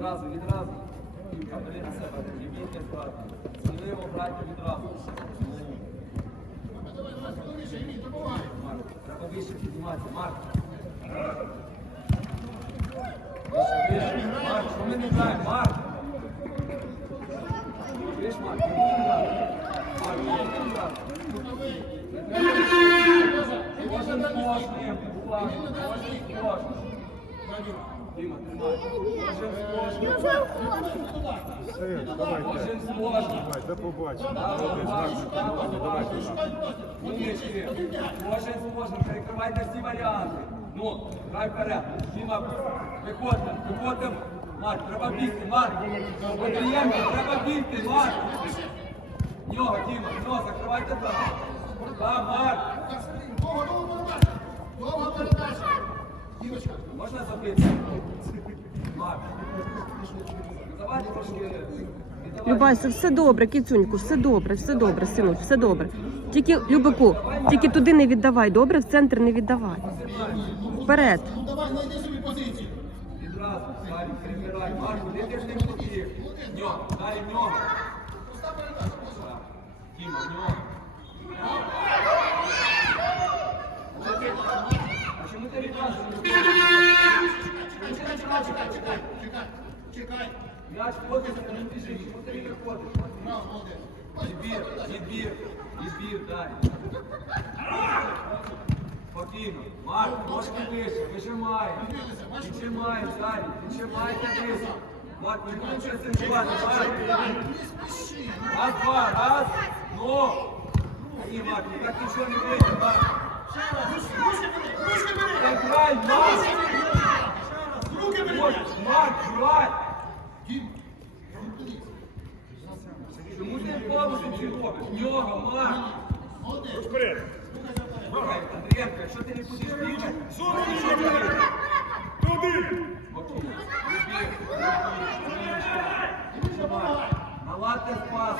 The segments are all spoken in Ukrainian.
Відразу, відразу. Кабелі себе. Бійте зразу. Сміливо грайте відразу. Треба вище підніматися. Марк. Вище, вище. Ми не граємо? Марк. Чуєш, Марк? Діма, тримай. Кожен з кожним. Все, давайте. Кожен з кожним. Давай, уважно, право, уважно. Умнички. Кожен. Перекривайте всі варіанти. Ну, грай вперед. Діма, виходимо, виходимо. Марк, треба бігти, Марк. Андрієнко, треба бігти, Марк. Нього, Діма, нього, закривайте там. Там, Марк. Довга передача. Дівочка. Можна забити? Марк. Давай трошки. віддавай. Все добре, кіцюньку, все добре, все добре, синуть, все добре. Тільки, Любику, тільки туди не віддавай, добре? В центр не віддавай. Вперед. Ну давай, знайди собі позицію. Відразу, далі, перебирай. Марку, де ти ж не? В нього, далі в нього. Так. Діма, в нього. А чому ти відразу не Чекай, чекай, чекай, чекай, чекай. М'яч а не біжить. Чому ти не виходиш? Браво, молодець. Відбір, відбір, відбір, далі. Спокійно. Марк, трошки вище, вижимай. Віджимай, далі, віджимайте вище. Марк, не щось центрувати, Марк. Раз, два, раз. Ну. Ні, Марк, ну так нічого не вийде, Марк. Ручки бери! Ти грай, Марк. Руки! Ось, Марк, грай. Дім, Чому ти паузу ці робиш? В нього, Марк. молодець. Слухай, Андрієнко, якщо ти не будеш бігати, ти не віджимай. Наладьте спас.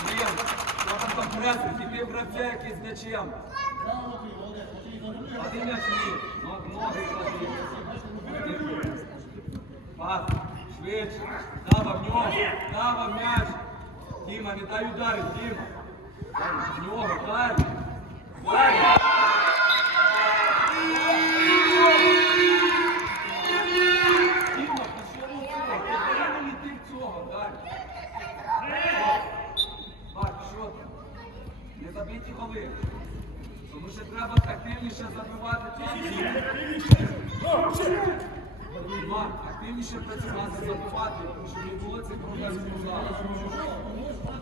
Андрієнко, що там там преси? Тільки гравця якийсь м'ячем. Пас. Швидше. В нього. Дава в м'яч. Діма, не дай ударить, Дима. В нього, дай. Дай. Треба активніше забивати Марк, активніше працювати, забивати, тому що не було цих проблем з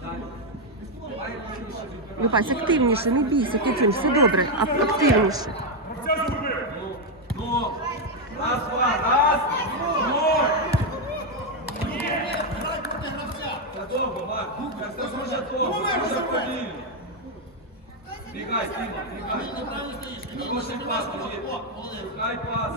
Далі. Любась, активніше, не бійся, кіцюнь, все добре, активніше. Ну, ну, раз, два, раз, ну. Це довго, Марк, це дуже довго, дуже повільно. Бігай, Тіма, бігай. Хороший пас, тоді. Шукай пас.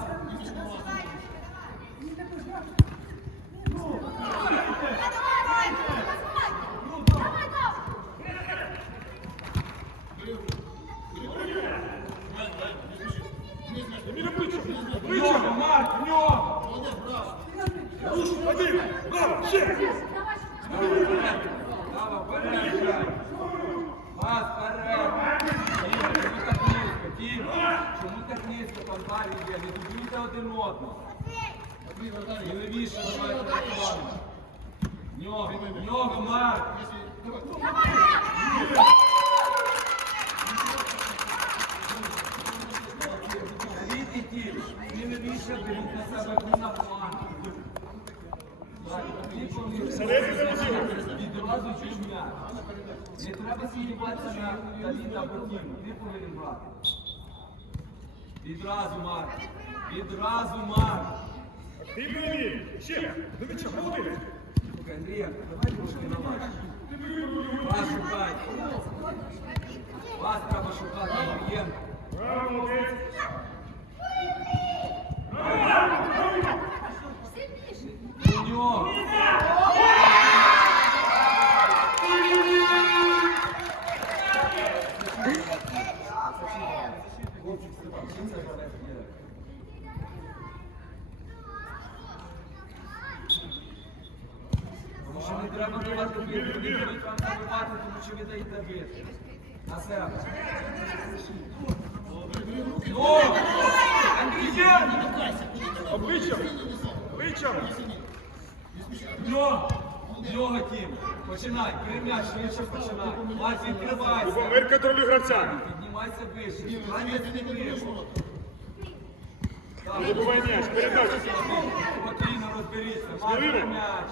В нього, Марк, в нього. Право, вперед, грай. Пас, вперед. Діма, чому так низько? Діма, чому так низько там далі є? Не дублюйте один одного. Сміливіше давайте працювати. В нього, Марк. І ті, сміливіше беріть на себе ви на план. Відразу чуть м'яч. Не треба сподіватися на Давіда або Тіму. Ти повинен брати. Відразу, Марк. Відразу, Марк. Ти мені! Ще! Ну від чого ти? Слухай, Андрія, давай трошки на вас. Вас шукай. Вас треба шукати, Андрієнко. Браво, молодець! У нього. Хлопчик, вчиться гравець є. Тому що не треба давати бити, не дають вам забивати, тому що ви даєте бити. На себе. Ну! Андрієн! Обличчям! Обличчям! В нього тім! Починай, перем'яч, швидше починай. Мать, відкривайся! Любомир контролює гравця! Піднімайся вище, Аня. Так, Вибивай м'яч, передача! Спокійно розберіться, Сміливо. м'яч.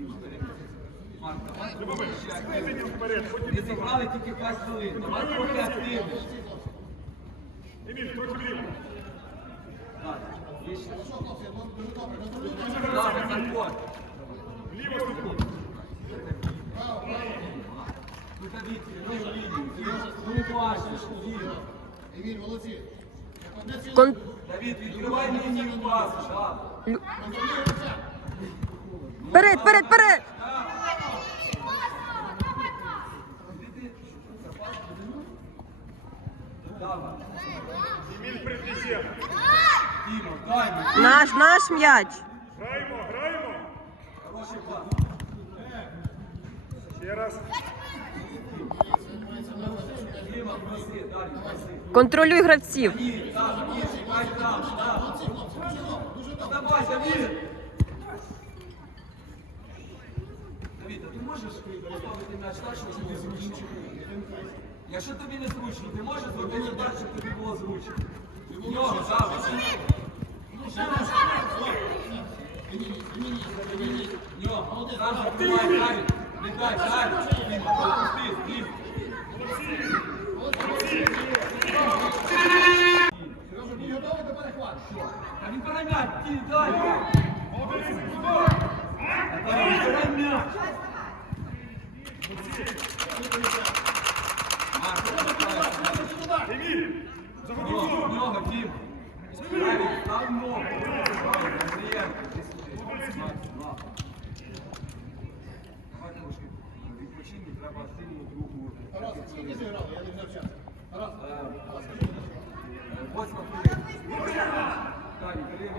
Марк, давай Любомир, ще. виведіть вперед, Ви ходіть. Зіграли тільки 5 хвилин, давай трохи активніше. Еміль, трохи вліво. Так, вище. Заход. Ну, ну, бачиш. Еміль, молодці. Кон... Давид, відкривай лінію пасу, так. Вперед, вперед, вперед! Давай. Еміль. Наш, наш м'яч. Граємо, граємо. Хороший пас. Ще раз. Діма, проси, далі, проси. Контролюй гравців. Ні, там, ні, чекай там, там. Давай, Давид. Давид, а ти можеш поставити м'яч так, щоб? Якщо тобі не зручно, ти можеш зробити так, щоб тобі було зручно. В нього, так, В нього, сам закривай, дай, віддай, дай. Діма, пропусти, Діма. Сережа, будь готовий до перехвату. Та він бере м'яч, ті, дай. Та він бере м'яч. Еміль, В заготуй нього, в знову. нього, Дім. Правильно, став ногу. Андрієнко, відпочинь, треба сильну другу. Скільки зіграли? Я не взяв час. Тарас, Восьма хвилина. Далі, бери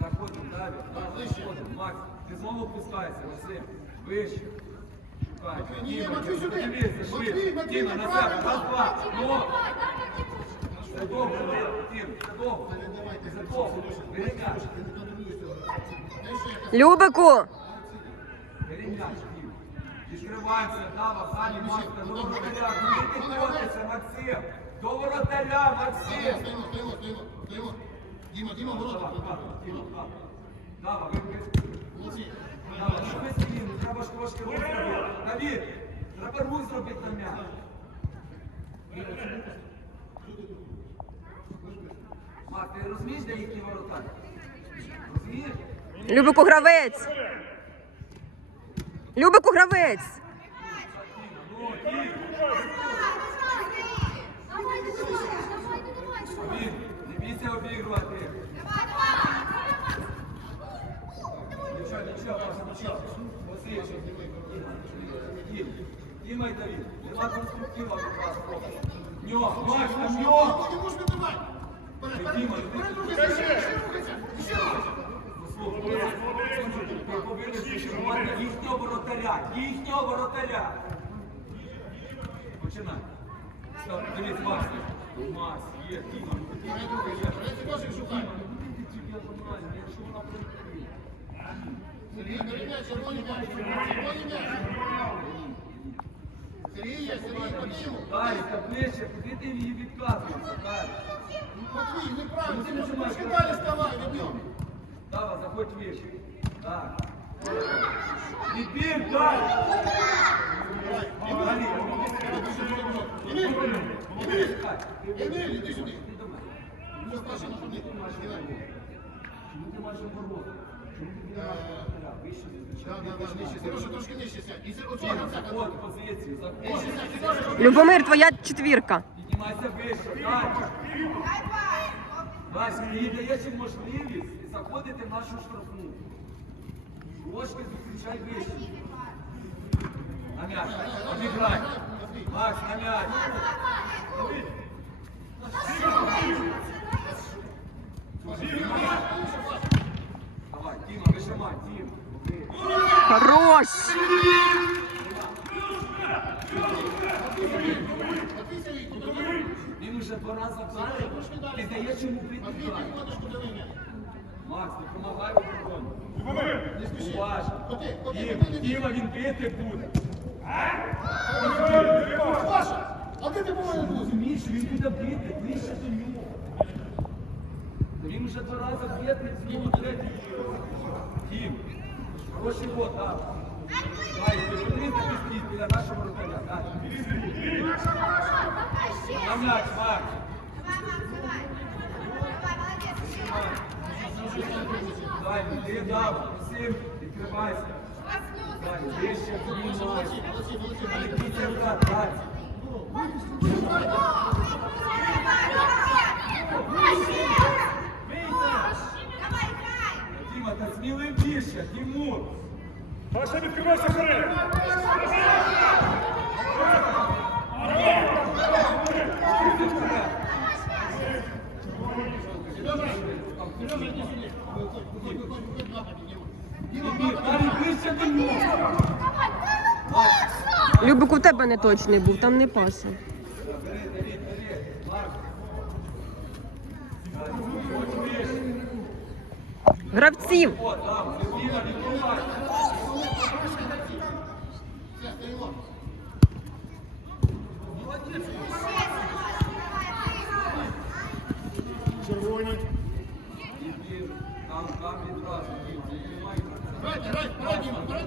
заходимо. Макс, ти знову опускайся, Василь. Вище. Ні, Матвій, сюди. Матвій. Матвій, неправильно. Це довго, Дім, це довго. Це довго. Бери м'яч. Любику! Бери м'яч, Дім. Відкриваємося, Дава, Сані, Макса, до воротаря. Куди ти Максим? До воротаря, Максим. стоїмо, стоїмо, стоїмо. Діма, Діма, ворота. Дава, Дава, Дава. Молодці. Треба ж трошки зробити. Давід, треба рух зробити на м'яч. Мак, ти розумієш, де їхні ворота? Розумієш? Любику гравець! Любику гравець! Не бійся обігрувати. Дім, Діма і нема конструктива в вас просто. Можеш вибивати. Перед, перед, Діма, зачарувати їхнього воротаря, їхнього воротаря. Починай. Дивись, Макс. Макс, є, Діма, ну ти Перед, рухайся, перед, Сережа, шукай. Якщо вона прийде. М'яч. Сергій куди ти її відказуєшся? Далі. Матвій, неправильно. Так. Відбір, ходи. Чому ти маєш оборону? Чому ти маєш воротаря? Сережа. Любомир, твоя четвірка. Піднімайся вище, далі. Далі, їй даєш можливість заходити в нашу штрафну. Трошки зустрічай вище. На м'яч. Обіграй. Макс, на м'яч. Дім. Хорош! Він уже два рази вдарив, ти даєш йому прийти. Макс, не допомагай оборону. Уважно. Діма, Діма, він бити буде. А де ти повинен бути? Розумієш, він буде бити, нього. Та Він вже два рази ти знову третій. Дім, хороший год, так. Ти подивись, ти стій біля нашого вратаря. так. На м'яч, Макс. Дай, іди, дав, всім, відкривайся. Дай, вище, піднімайся. Не бійся, брат, дай. Діма, та сміливіше, Тимур. Паша, відкривайся вперед! Любику, в тебе не точний був, там не паса. Гравців! О, там, Діма, відкривай. Червоні. Там, там відразу, Діма, не тримай. Грайте, грайте, вперед, Діма, вперед.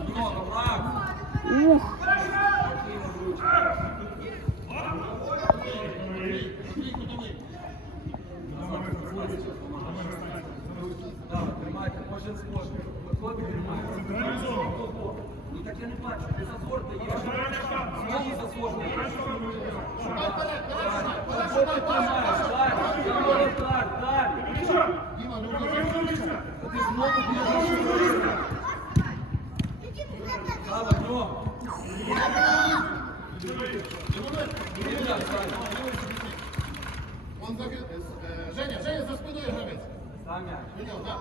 Много, Макс. Ух! Так, тримайте, кожен зможе. Виходить, тримайте. Ну так я не бачу, ти зазор даєш. Знову зазор даєш. Що ти тримаєш? Далі, я говорю так, далі. Діма, не виходь. Та Ти знову б'єш. Дала в нього. Вільно, далі. Он за... е, Женя, Женя, за спиною гравець. Там м'яч. Видел, так.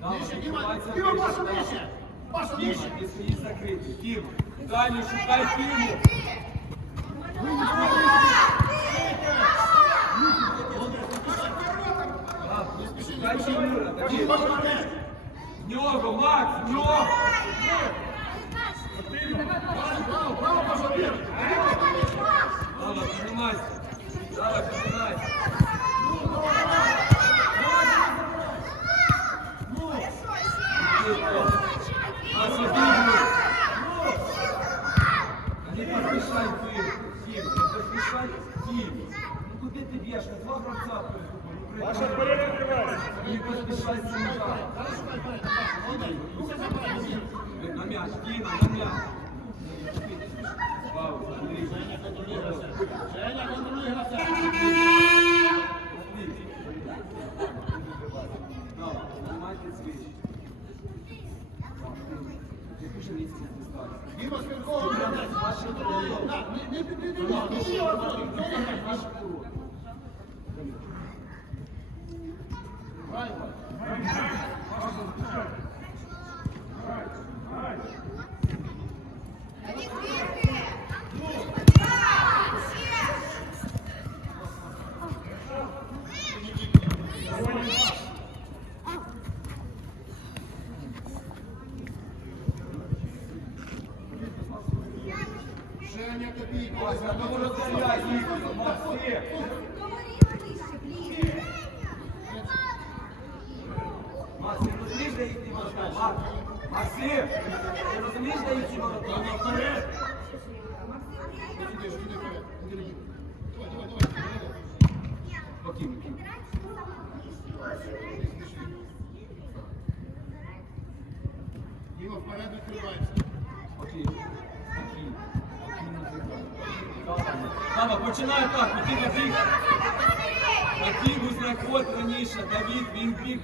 Дала, Нижче, Діма, відкривайся Діма, вище, Паша, дала. нижче. Паша, Діма, нижче. ти свої закриті. Діма, далі шукай Діму. Шукай Тимура, Давид. В нього, Макс, в нього. На м'яч, Діма, на м'яч. Пауза, Андрій. Женя, контролюй гравця. Давай, знімайте свічі. Яку ж місце ти ставиш? Діма, Сміркова, гравець. Ваші дороги. Так, не- не- не- не- не- не- не ще раз, Зоня, Зоня, грай. Ваші дороги. Грай, грай. Женя, тобі. Вася, ну розстріляй їх, Максим. Максим, розумієш, де їхні ворота? Макс, Максим, ти розумієш, де їхні ворота? Вперед! Іди, іди вперед. Іди, іди. Давай, давай, давай, давай. Спокійно, спокійно. Діма, вперед відкривається. Спокійно. Спокійно. Спокійно. Мама, починай так, іди на бік.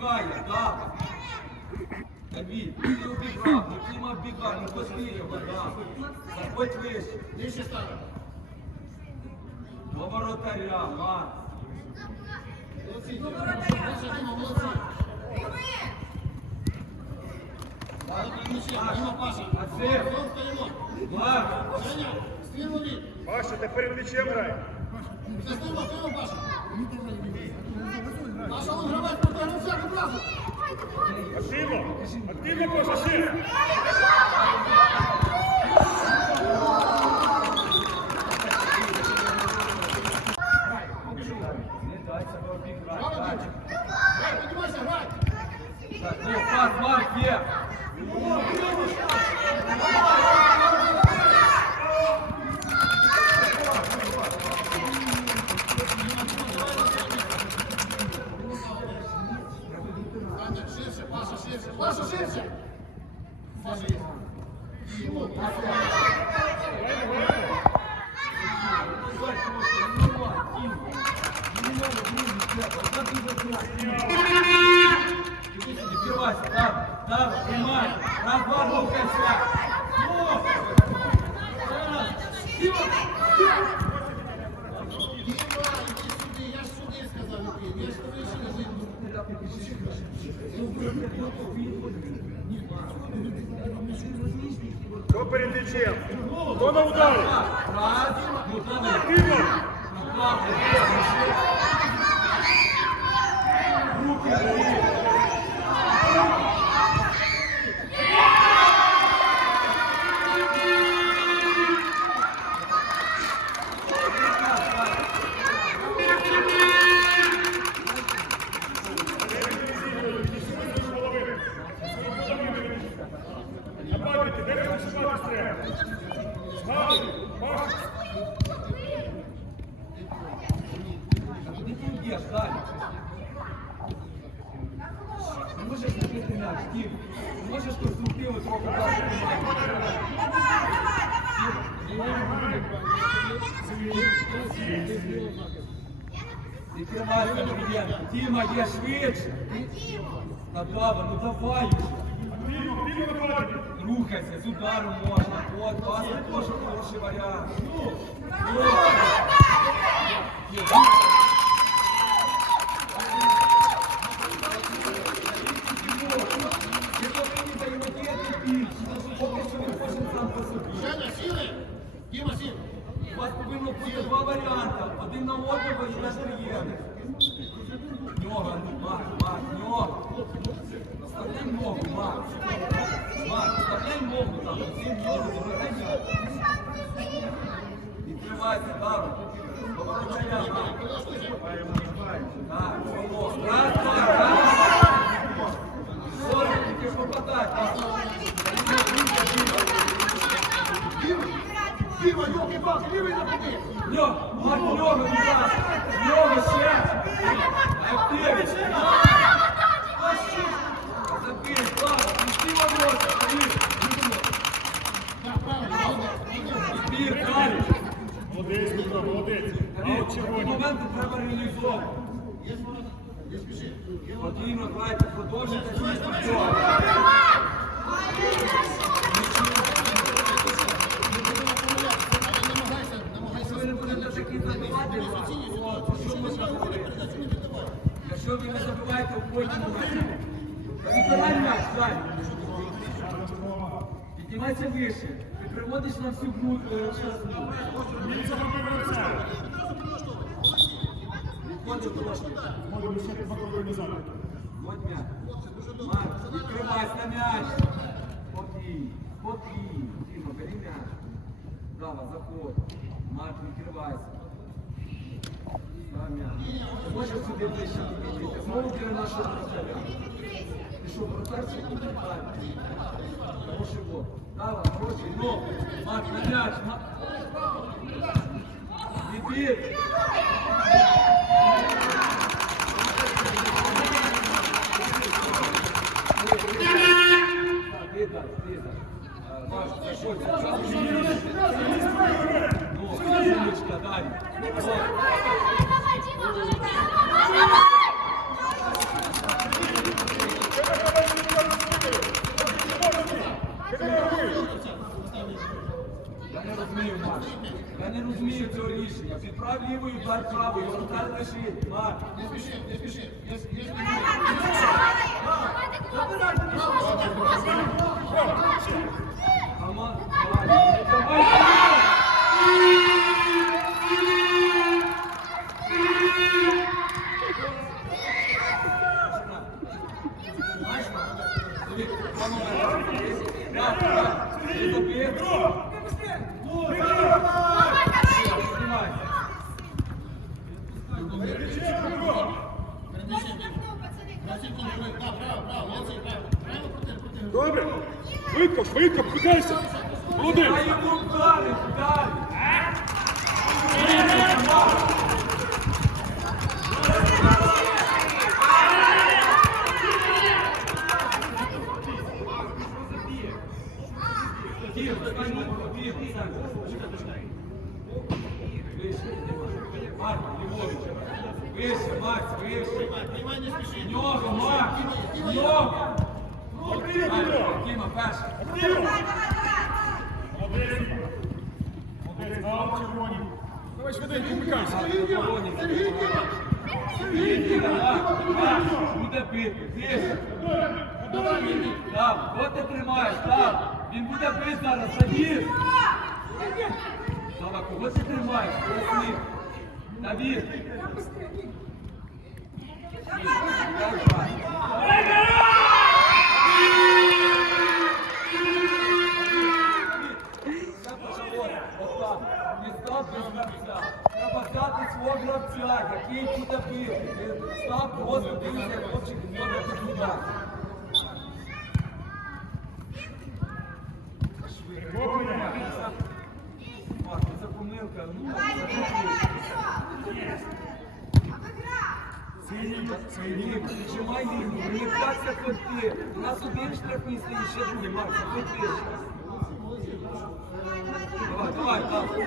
На бігу знаходь раніше, Давід, він бігає, так. Давид, ти убігав, не Тіма оббігав, не пусти його, да. Заходь вище. Нижче ставимо. До воротаря. Молодці. Молодці. Діма, Паша. А це? Стоїмо. Женя. Паша, м'ячем грай. Паша. Паша, он гравець проти гравця відразу. Активно. Активно, Паша, ще. Yeah. Рухайся, з ударом можна. От, пас теж хороший варіант. Ну, ну. Вас два варіанти. Один на одного і на приємний. Нога, ну, Марк, Марк, нога. Ногу, Марк. Дару. Поворачай, Марк. Так. Раз, два, раз. Соло, тільки попадай. Діма, йолки-палки, лівий Марк, нього, будь ласка. Нього ще. Активність. Забий, Слава, пусти ворота, Давид. Так, правильно, Збір, далі. Молодець, Дмитро, молодець. А от червоні. моменти треба реалізовувати. Спокійно, грайте, продовжуйте. Якщо ви не забиваєте в потім відбирай м'яч. Піднімайся вище. Ти приводиш на всю гру. Він загубив гравця. Трошки. Можемо ще два кроки назад. Вот м'яч. Марк, відкривайся на м'яч. Спокій, спокій. Тіма, бери м'яч. Дава, заходь. Марк, відкривайся. Став м'яч. Можеш сюди ближче підійти. Знову на нашого вратаря. Ти що, вратар чи ні? Так. Хороший гол. Дава, хороший. Ну, Марк, на м'яч. Марк. Відбір. Видно, видно. Маш, заходь, заходь. Ну, умничка, Дарья. Вот. Я не розумію цього рішення. Підправ лівою, дай правою, воротар лежить. Марк. Не спіши, не спіши. Не спіши. не спіши. Jason. Треба взяти свого гравця, який буде бити. Став просто дивися, хлопчик зробить туди. Марк, це помилка. Ну, Сергій, піджимай лінію, не вдаться ходи. У нас один штрафний стоїть, ще другий, Марк, заходи. Давай, давай, давай.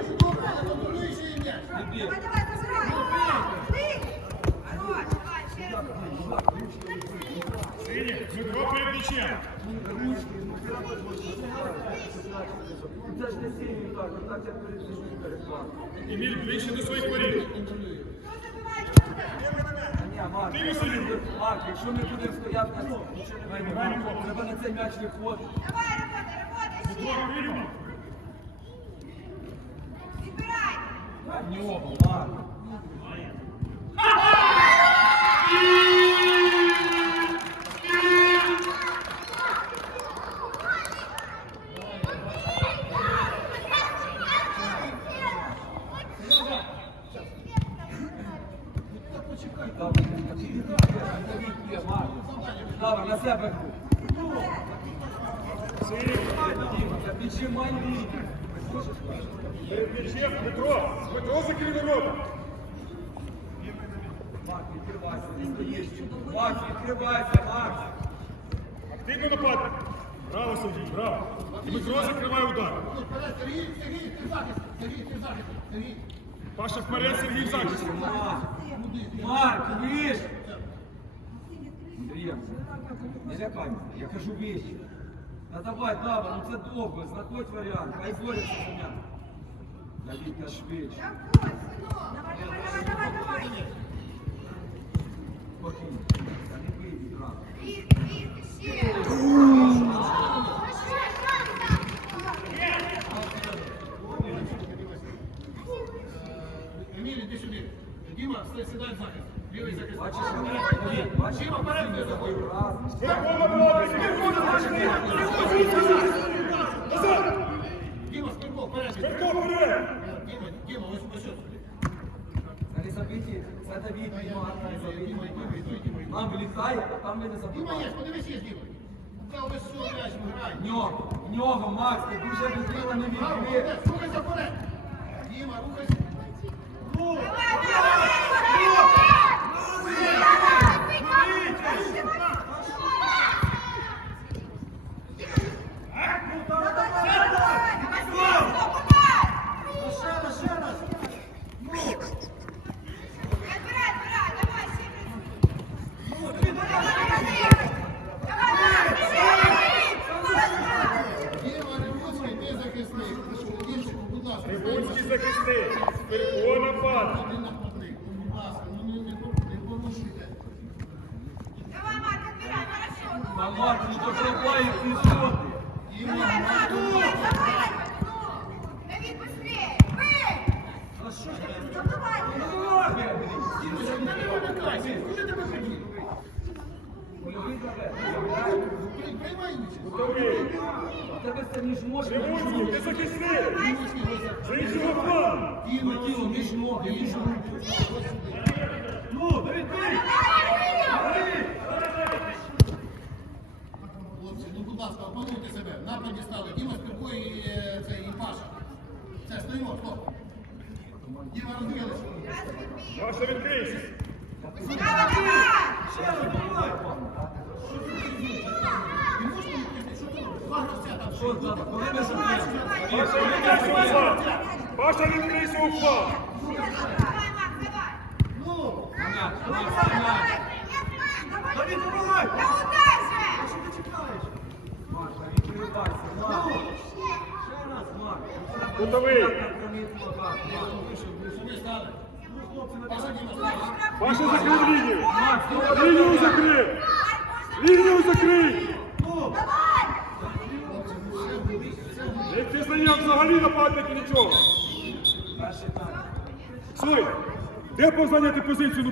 Дмитро перед м'ячем. Еміль ближче до своїх. Марк, Марк, якщо ми будемо стояти, нічого не вийде. Треба на цей м'яч виходити. Дмитро, вільно. В нього, Марк. Давай, на себе гру. Діма, та піджимай лінію. Перед м'ячем, Дмитро. Дмитро закрив ворота. Макс, відкривайся, не стоїш. Макс, відкривайся, Макс. Активно нападник. Браво, Сергій, браво. Дмитро закриває удар. Сергій, Сергій, ти в захист. Сергій, ти в захист. Сергій. Паша вперед, Сергій в захисті. Марк, виш! Андрій, не лякай мене, я кажу вище. Та давай, давай, ну це довго, знаходь варіант, хай борються за м'яч. Давід, та швидше. Спокійно, та не бий відразу. Еміль, іди сюди. Діма, стай, сідай в захист. Лівий захист. Бачиш, бачиш, Діма, вперед, не забив раз. Спиркова молодець, Назад! Діма, спинко, не забиті, це не вилітає, а там ми не Діма є, подивись, є Діма. Та ось сюди, м'яч, В граємо. нього, в нього, Макс, ти дуже відділений від Браво, гри. молодець, рухайся вперед. Діма, рухайся. Давай, ти Маша, відкрийся! Паша, відкрийся у вход! Ну! Давай, давай! Я удар Що ти чекаєш? Маша, відкривайся! Ще раз, Марк! Готовий! Паша, закрив лінію! Лінію закрив! Лінію закрив! ти пізнає взагалі нападники нічого! Слухай, де позайняти позицію? Ну,